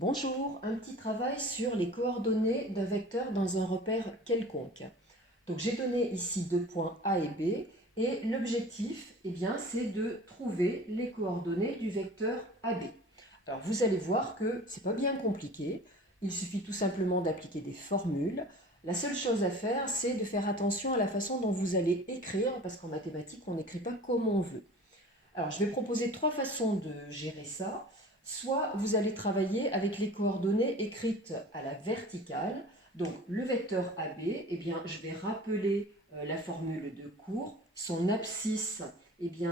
Bonjour, un petit travail sur les coordonnées d'un vecteur dans un repère quelconque. Donc j'ai donné ici deux points A et B et l'objectif, c'est de trouver les coordonnées du vecteur AB. Alors vous allez voir que c'est pas bien compliqué, il suffit tout simplement d'appliquer des formules. La seule chose à faire, c'est de faire attention à la façon dont vous allez écrire, parce qu'en mathématiques, on n'écrit pas comme on veut. Alors, je vais proposer trois façons de gérer ça. Soit vous allez travailler avec les coordonnées écrites à la verticale. Donc, le vecteur AB, je vais rappeler la formule de cours. Son abscisse,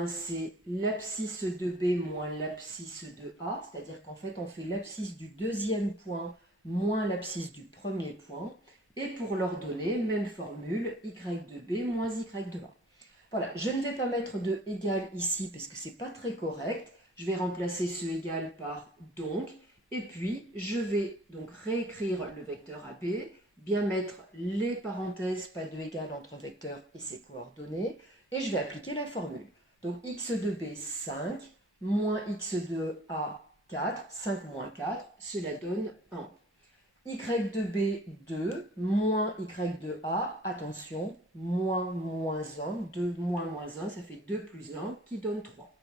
c'est l'abscisse de B moins l'abscisse de A. C'est-à-dire qu'en fait, on fait l'abscisse du deuxième point moins l'abscisse du premier point. Et pour l'ordonnée, même formule, y de B moins y de A. Voilà, je ne vais pas mettre de égal ici parce que ce n'est pas très correct. Je vais remplacer ce égal par donc. Et puis, je vais donc réécrire le vecteur AB, bien mettre les parenthèses, pas de égal entre vecteur et ses coordonnées. Et je vais appliquer la formule. Donc, x de B, 5, moins x de A, 4, 5 moins 4, cela donne 1. Y de B, 2, moins Y de A, attention, moins 1, 2 moins 1, ça fait 2 plus 1 qui donne 3.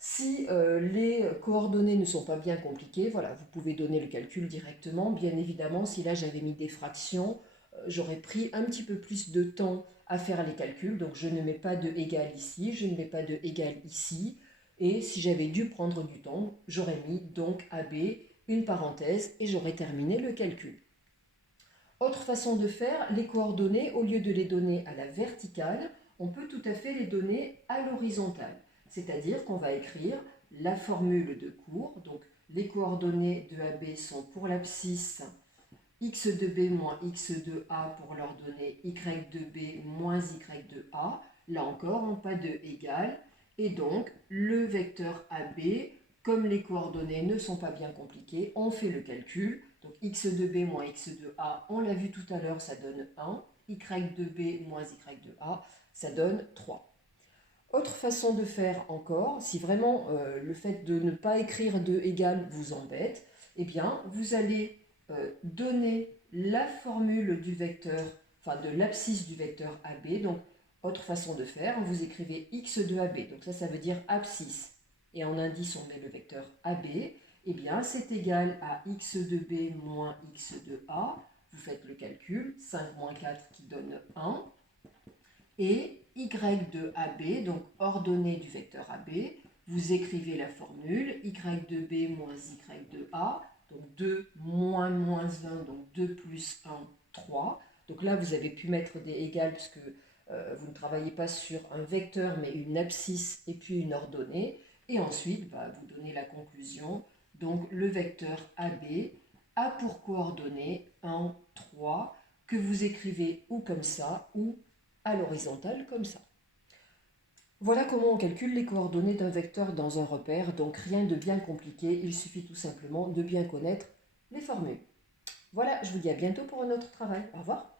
Si les coordonnées ne sont pas bien compliquées, voilà, vous pouvez donner le calcul directement. Bien évidemment, si là j'avais mis des fractions, j'aurais pris un petit peu plus de temps à faire les calculs. Donc je ne mets pas de égal ici, je ne mets pas de égal ici. Et si j'avais dû prendre du temps, j'aurais mis donc AB, une parenthèse, et j'aurais terminé le calcul. Autre façon de faire, les coordonnées, au lieu de les donner à la verticale, on peut tout à fait les donner à l'horizontale. C'est-à-dire qu'on va écrire la formule de cours. Donc les coordonnées de AB sont pour l'abscisse x de B moins x de A pour l'ordonnée y de B moins y de A. Là encore, pas de égal. Et donc, le vecteur AB, comme les coordonnées ne sont pas bien compliquées, on fait le calcul. Donc, x de B moins x de A, on l'a vu tout à l'heure, ça donne 1. Y de B moins y de A, ça donne 3. Autre façon de faire encore, si vraiment le fait de ne pas écrire de égal vous embête, vous allez donner la formule du vecteur, enfin de l'abscisse du vecteur AB. Donc, autre façon de faire, vous écrivez x de AB. Donc ça veut dire abscisse. Et en indice, on met le vecteur AB. C'est égal à x de B moins x de A. Vous faites le calcul, 5 moins 4 qui donne 1. Et y de AB, donc ordonnée du vecteur AB, vous écrivez la formule y de B moins y de A, donc 2 moins 20, donc 2 plus 1, 3. Donc là, vous avez pu mettre des égales puisque vous ne travaillez pas sur un vecteur, mais une abscisse et puis une ordonnée. Et ensuite, vous donnez la conclusion. Donc le vecteur AB a pour coordonnées 1, 3, que vous écrivez ou comme ça, ou à l'horizontale comme ça. Voilà comment on calcule les coordonnées d'un vecteur dans un repère, donc rien de bien compliqué, il suffit tout simplement de bien connaître les formules. Voilà, je vous dis à bientôt pour un autre travail. Au revoir.